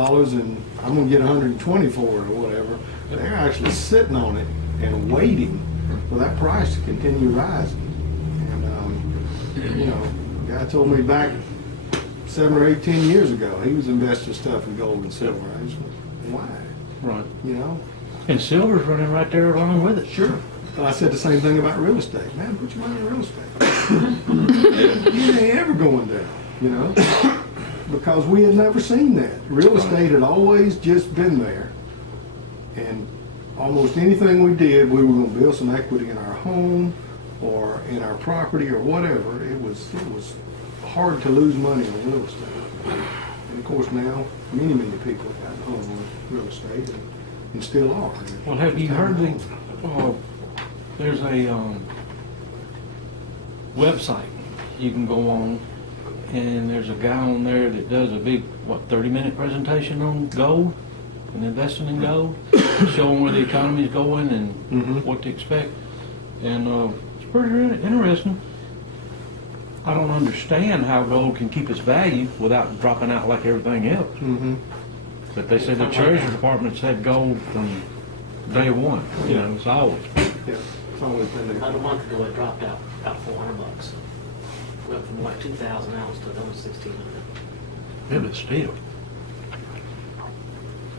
and I'm gonna get 120 for it or whatever. They're actually sitting on it and waiting for that price to continue rising. And you know, the guy told me back 7 or 8, 10 years ago, he was investing stuff in gold and silver. I just went, why? Right. You know? And silver's running right there along with it. Sure. And I said the same thing about real estate. Man, put your money in real estate. You ain't ever going down, you know? Because we had never seen that. Real estate had always just been there. And almost anything we did, we were going to build some equity in our home or in our property or whatever. It was hard to lose money on real estate. And of course now, many people have got home on real estate and still are. Well, have you heard there's a website you can go on, and there's a guy on there that does a big, 30-minute presentation on gold and investing in gold, showing where the economy is going and what to expect. And it's pretty interesting. I don't understand how gold can keep its value without dropping out like everything else. But they said the Treasury Department's had gold from day one. You know, it's always. Yeah, it's always been there. About a month ago, it dropped out about $400. Went from like 2,000 ounces to almost 1,600. Yeah, but still.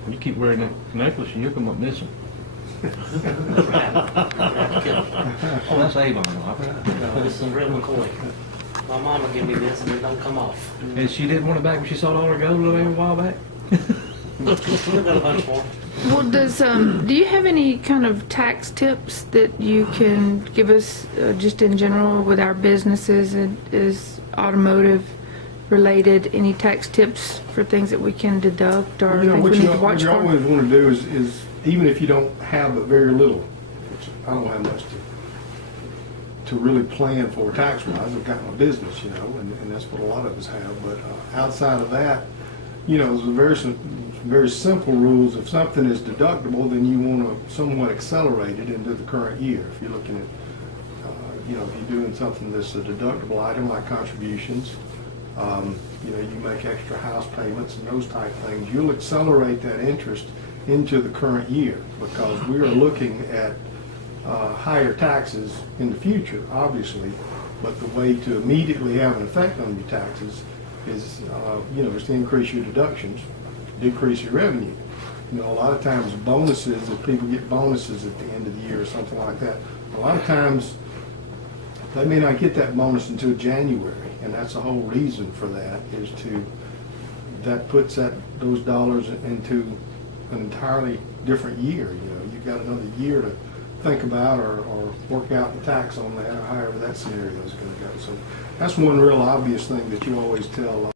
You keep wearing that necklace and you'll come up missing. Oh, that's Avon. No, this is real McCoy. My mama gave me this and it don't come off. And she didn't want it back when she sold all her gold a while back? Still got a bunch more. Well, do you have any kind of tax tips that you can give us just in general with our businesses and is automotive related? Any tax tips for things that we can deduct or things we need to watch what you for? always want to do is even if you don't have but very little, which I don't have much to really plan for tax-wise. I've got my business, you know, and that's what a lot of us have. But outside of that, you know, there's very simple rules. If something is deductible, then you want to somewhat accelerate it into the current year. If you're looking at, you know, if you're doing something that's a deductible item like contributions, you know, you make extra house payments and those type things, you'll accelerate that interest into the current year because we are looking at higher taxes in the future, obviously, but the way to immediately have an effect on your taxes is, you know, is to increase your deductions, decrease your revenue. You know, a lot of times bonuses, if people get bonuses at the end of the year or something like that, a lot of times they may not get that bonus until January, and that's the whole reason for that is that puts those dollars into an entirely different year. You know, you've got another year to think about or work out the tax on that or however that scenario is going to go. So that's one real obvious thing that you always tell